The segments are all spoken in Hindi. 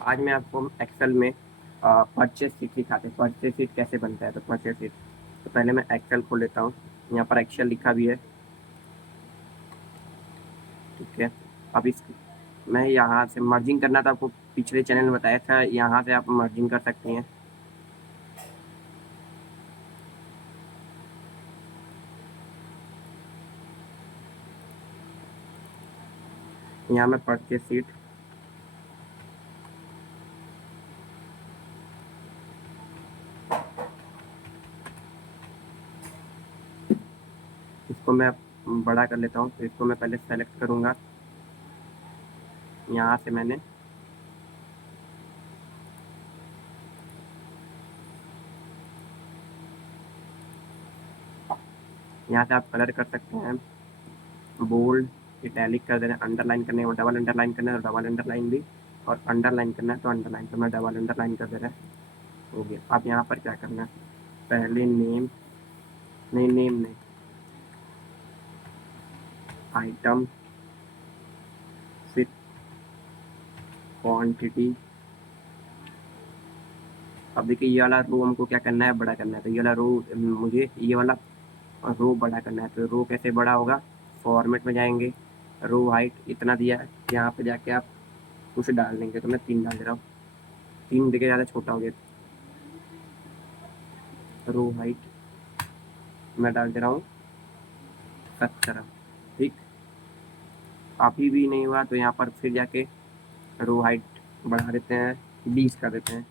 आज मैं आपको एक्सेल में परचेस शीट सिखाते हैं। परचेस शीट कैसे बनता है। तो परचेस शीट तो पहले मैं एक्सेल खोल लेता हूँ। यहाँ पर एक्सेल लिखा भी है, ठीक है। अब इस मैं यहाँ से मर्जिंग करना था, आपको पिछले चैनल में बताया था, यहाँ से आप मर्जिंग कर सकते हैं। यहाँ मैं परचेस शीट इसको मैं बड़ा कर लेता हूँ। तो इसको मैं पहले सेलेक्ट करूँगा। यहाँ से मैंने यहाँ से आप कलर कर सकते हैं, बोल्ड, इटैलिक कर देना, अंडरलाइन करने को डबल अंडरलाइन करना है तो डबल अंडरलाइन भी, और अंडरलाइन करना है तो अंडरलाइन। तो मैं डबल अंडरलाइन कर दे रहा है, हो गया। अब यहाँ पर क्या करना है, पहले नेम नहीं, आइटम, फिर क्वांटिटी। अब देखिए ये वाला रो हमको क्या करना है, बड़ा करना है। तो ये वाला रो मुझे ये वाला रो बड़ा करना है। तो रो कैसे बड़ा होगा, फॉर्मेट में जाएंगे, रो हाइट इतना दिया है, यहाँ पे जाके आप कुछ डाल देंगे। तो मैं 3 डाल दे रहा हूँ, 3 देखिए ज़्यादा छोटा हो गया। रो हाइट मैं डाल दे रहा हूँ 17, ठीक। अभी भी नहीं हुआ तो यहाँ पर फिर जाके रो हाइट बढ़ा देते हैं, 20 कर देते हैं।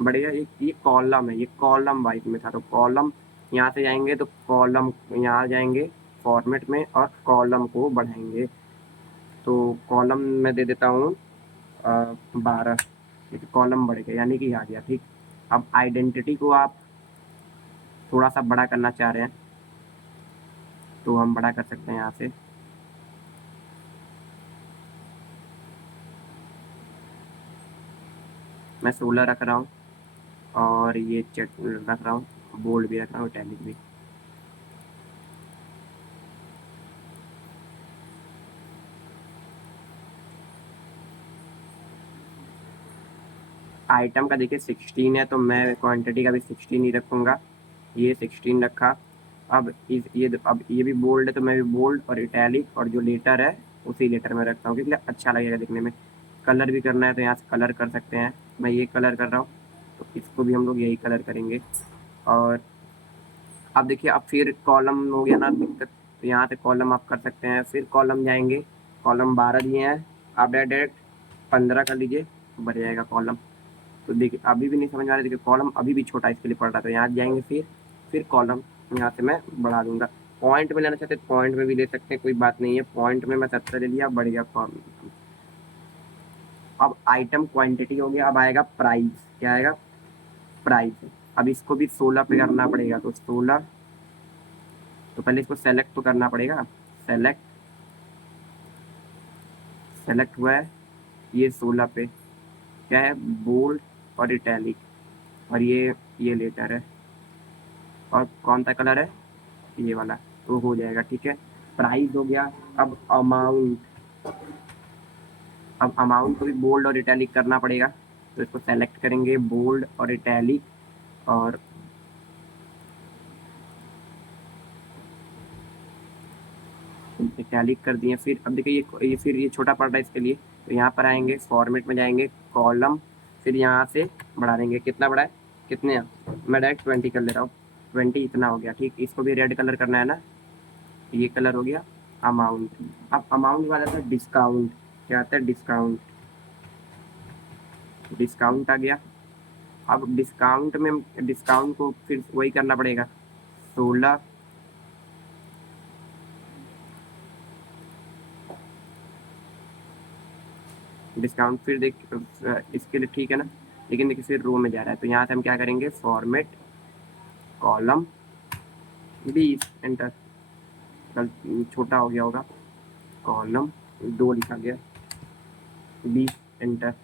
बढ़िया। ये कॉलम है, ये कॉलम वाइज में था। तो कॉलम यहाँ से जाएंगे तो कॉलम यहाँ जाएंगे फॉर्मेट में और कॉलम को बढ़ाएंगे। तो कॉलम में दे देता हूँ 12, ठीक है। कॉलम बढ़ गया यानी कि आ गया, ठीक। अब आइडेंटिटी को आप थोड़ा सा बड़ा करना चाह रहे हैं तो हम बड़ा कर सकते हैं यहाँ से। मैं 16 रख रहा हूँ और ये चेक रख रहा हूँ, बोल्ड भी रख रहा हूँ, इटैलिक भी। आइटम का देखिए 16 है तो मैं क्वांटिटी का भी 16 ही रखूँगा। ये 16 रखा। अब ये भी बोल्ड है तो मैं भी बोल्ड और इटैलिक और जो लेटर है उसी लेटर में रखता हूँ क्योंकि अच्छा लगेगा दिखने में। कलर भी करना है तो यहाँ से कलर कर सकते हैं। मैं ये कलर कर रहा हूँ तो इसको भी हम लोग यही कलर करेंगे। और अब देखिए अब फिर कॉलम हो गया ना दिक्कत, तो यहाँ से कॉलम आप कर सकते हैं। फिर कॉलम जाएंगे, कॉलम 12 दिए हैं, आप डायरेक्ट 15 कर लीजिए, बढ़ जाएगा कॉलम। तो देखिए अभी भी नहीं समझ आ रहा है, देखिए कॉलम अभी भी छोटा इसके लिए पड़ रहा है। तो यहाँ जाएंगे, फिर कॉलम यहाँ से मैं बढ़ा दूंगा। पॉइंट में लेना चाहते हैं पॉइंट में भी ले सकते हैं, कोई बात नहीं है। पॉइंट में मैं 70 ले लिया, बढ़ गया फॉर्म। अब आइटम क्वांटिटी हो गया, अब आएगा प्राइस। क्या आएगा, प्राइस। अब इसको भी 16 पे करना पड़ेगा। तो 16, तो पहले इसको सेलेक्ट तो करना पड़ेगा। सेलेक्ट सेलेक्ट हुआ है, ये 16 पे क्या है, बोल्ड और इटैलिक, और ये लेटर है, और कौन सा कलर है, ये वाला। तो हो जाएगा, ठीक है। प्राइस हो गया। अब अमाउंट को भी बोल्ड और इटैलिक करना पड़ेगा। तो इसको सेलेक्ट करेंगे, बोल्ड और इटैलिक, और इटैलिक कर दिए। फिर अब देखिए ये फिर ये छोटा पड़ रहा है इसके लिए। तो यहाँ पर आएंगे, फॉर्मेट में जाएंगे, कॉलम, फिर यहाँ से बढ़ा देंगे। कितना बढ़ा है, कितने, मैं डायरेक्ट 20 कर ले रहा हूँ। 20 इतना हो गया, ठीक। इसको भी रेड कलर करना है ना, ये कलर हो गया अमाउंट। अब अमाउंट वाला था डिस्काउंट, क्या आता है, डिस्काउंट। डिस्काउंट आ गया। अब डिस्काउंट में डिस्काउंट को फिर वही करना पड़ेगा, 16। डिस्काउंट फिर देख इसके लिए ठीक है ना, लेकिन देखिए फिर रो में जा रहा है। तो यहाँ से हम क्या करेंगे, फॉर्मेट, कॉलम, 20, एंटर। कल छोटा हो गया होगा, कॉलम 2 लिखा गया, 20, एंटर,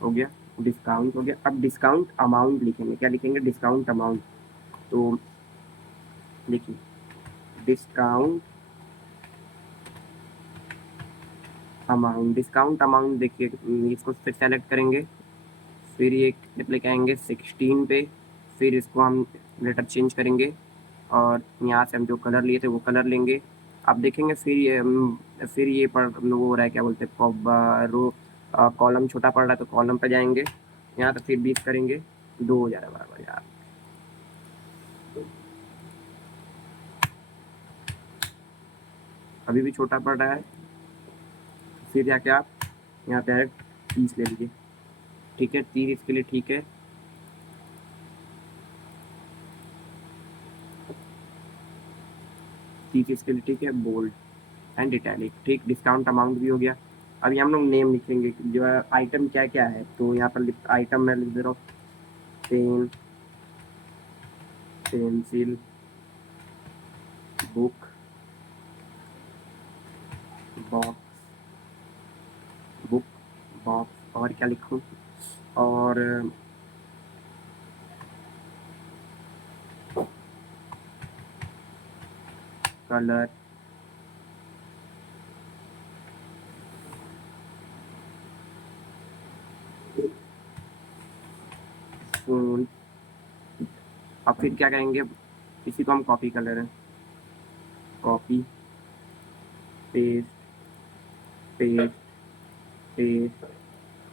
हो गया। डिस्काउंट हो गया। अब डिस्काउंट अमाउंट लिखेंगे, क्या लिखेंगे, डिस्काउंट अमाउंट। तो देखिए डिस्काउंट अमाउंट, डिस्काउंट अमाउंट देखिए इसको फिर सेलेक्ट करेंगे, फिर ये लेके आएंगे 16 पे, फिर इसको हम लेटर चेंज करेंगे और यहाँ से हम जो कलर लिए थे वो कलर लेंगे। अब देखेंगे फिर ये पढ़ वो हो रहा है, क्या बोलते हैं, रो कॉलम छोटा पड़ रहा है तो कॉलम पे जाएंगे, यहाँ तो फिर 20 करेंगे, 2 हो जा रहा है बराबर यार। अभी भी छोटा पड़ रहा है, फिर जाके आप यहाँ पे 30 ले लीजिए, ठीक है, 30 इसके लिए ठीक है। इसके लिए ठीक है, बोल्ड एंड इटैलिक, ठीक। डिस्काउंट अमाउंट भी हो गया। अभी हम लोग नेम लिखेंगे जो है आइटम क्या क्या है, तो यहाँ पर आइटम मैं लिख दे रहा हूँ, pen, pencil, book, box, book, box, और क्या लिखूँ, और कलर, फोन। अब फिर क्या करेंगे, इसी को हम कॉपी कर ले रहे हैं, copy, paste, paste, paste,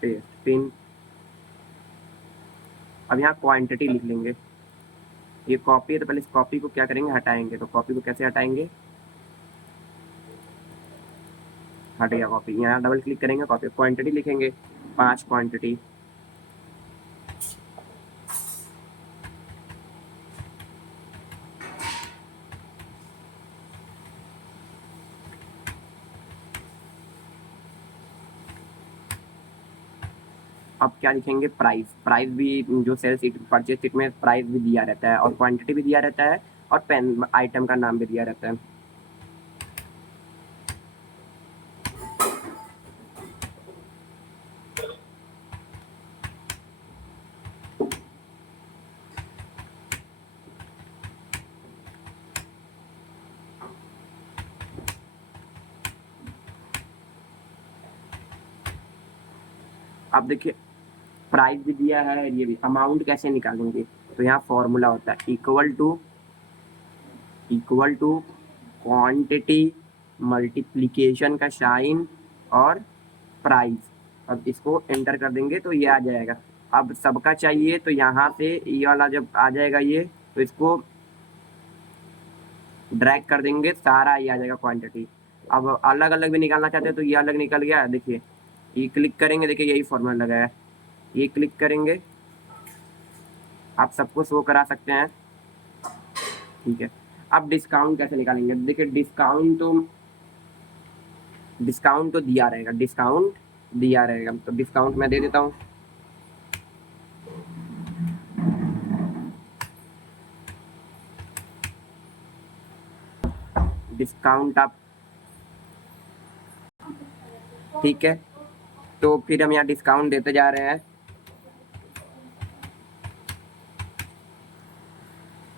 paste, pin. अब यहाँ क्वांटिटी लिख लेंगे, ये कॉपी है तो पहले इस कॉपी को क्या करेंगे, हटाएंगे। तो कॉपी को कैसे हटाएंगे, हट गया कॉपी, यहाँ डबल क्लिक करेंगे, कॉपी, क्वांटिटी लिखेंगे, 5 क्वांटिटी। अब क्या लिखेंगे, प्राइस, प्राइस भी जो सेल्स परचेज शीट में प्राइस भी दिया रहता है और क्वांटिटी भी दिया रहता है और पेन आइटम का नाम भी दिया रहता है। अब देखिए प्राइस भी दिया है, ये भी। अमाउंट कैसे निकालेंगे, तो यहाँ फॉर्मूला होता है इक्वल टू क्वांटिटी मल्टीप्लिकेशन का साइन और प्राइस। अब इसको एंटर कर देंगे तो ये आ जाएगा। अब सबका चाहिए तो यहाँ से ये वाला जब आ जाएगा ये, तो इसको ड्रैग कर देंगे, सारा ये आ जाएगा क्वांटिटी। अब अलग अलग भी निकालना चाहते हैं तो ये अलग निकल गया, देखिए ये क्लिक करेंगे, देखिए यही फॉर्मूला लगा है, ये क्लिक करेंगे, आप सबको शो करा सकते हैं, ठीक है। अब डिस्काउंट कैसे निकालेंगे, देखिए डिस्काउंट तो दिया रहेगा, डिस्काउंट दिया रहेगा, तो डिस्काउंट मैं दे देता हूँ, डिस्काउंट आप, ठीक है। तो फिर हम यहाँ डिस्काउंट देते जा रहे हैं,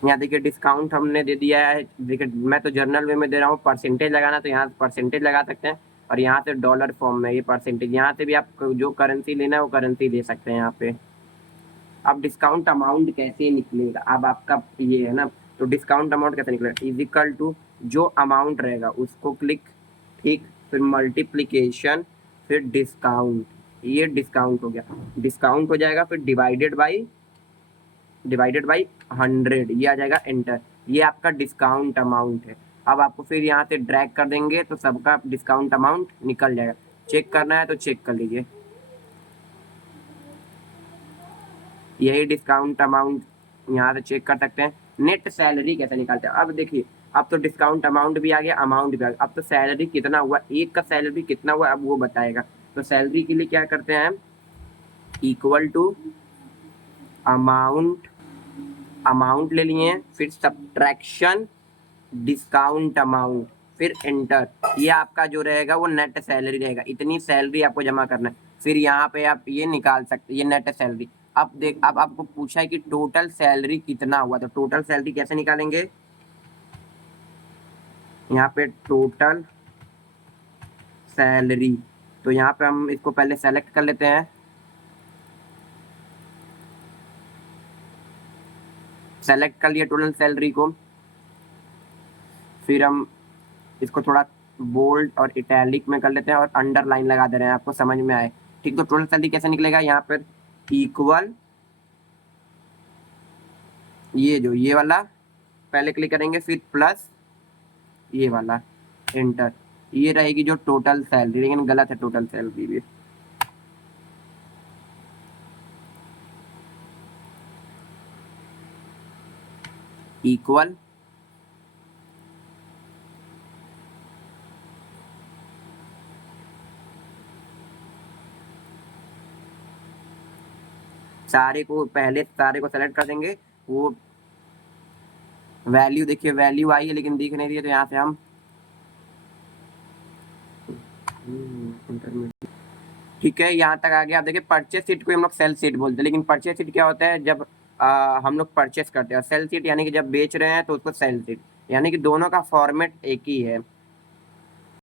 यहाँ देखिए डिस्काउंट हमने दे दिया है, देखिए मैं तो जर्नल वे में दे रहा हूँ, परसेंटेज लगाना तो यहाँ परसेंटेज लगा सकते हैं और यहाँ से डॉलर फॉर्म में ये परसेंटेज, यहाँ से भी आप जो करेंसी लेना है वो करेंसी दे सकते हैं यहाँ पे। अब डिस्काउंट अमाउंट कैसे निकलेगा, अब आपका ये है ना, तो डिस्काउंट अमाउंट कैसे निकलेगा, इजिकल टू जो अमाउंट रहेगा उसको क्लिक, ठीक, फिर मल्टीप्लीकेशन, फिर डिस्काउंट, ये डिस्काउंट हो गया, डिस्काउंट हो जाएगा, फिर डिवाइडेड बाई 100, ये आ जाएगा एंटर, ये आपका डिस्काउंट अमाउंट है। अब आपको फिर यहाँ से ड्रैग कर देंगे तो सबका डिस्काउंट अमाउंट निकल जाएगा, चेक करना है तो चेक कर लीजिए, यही डिस्काउंट अमाउंट यहाँ से चेक कर सकते हैं। नेट सैलरी कैसे निकालते हैं, अब देखिए अब तो डिस्काउंट अमाउंट भी आ गया, अमाउंट भी आ गया, अब तो सैलरी कितना हुआ, एक का सैलरी कितना हुआ अब वो बताएगा। तो सैलरी के लिए क्या करते हैं, इक्वल टू अमाउंट, अमाउंट ले लिए, फिर सब्ट्रैक्शन डिस्काउंट अमाउंट, फिर एंटर, ये आपका जो रहेगा वो नेट सैलरी रहेगा, इतनी सैलरी आपको जमा करना है। फिर यहाँ पे आप ये निकाल सकते, ये नेट सैलरी। अब आपको पूछा है कि टोटल सैलरी कितना हुआ, तो टोटल सैलरी कैसे निकालेंगे, यहाँ पे टोटल सैलरी, तो यहाँ पे हम इसको पहले सेलेक्ट कर लेते हैं, सेलेक्ट कर लिया टोटल सैलरी को। फिर हम इसको थोड़ा बोल्ड और इटैलिक में कर लेते हैं और अंडरलाइन लगा दे रहे हैं, आपको समझ में आए। ठीक, तो टोटल सैलरी कैसे निकलेगा, यहाँ पर इक्वल, ये वाला पहले क्लिक करेंगे, फिर प्लस ये वाला, एंटर, ये रहेगी जो टोटल सैलरी, लेकिन गलत है टोटल सैलरी भी। इक्वल सारे को सेलेक्ट कर देंगे, वो वैल्यू देखिए, वैल्यू आई है लेकिन दिख नहीं रही है, तो यहाँ से हम ठीक है, यहाँ तक आ गया। आप देखिए परचेस सीट को हम लोग सेल सीट बोलते हैं, लेकिन परचेस सीट क्या होता है, जब हम लोग परचेस करते हैं, सेल सीट यानी कि जब बेच रहे हैं तो उसको सेल सीट, यानी कि दोनों का फॉर्मेट एक ही है।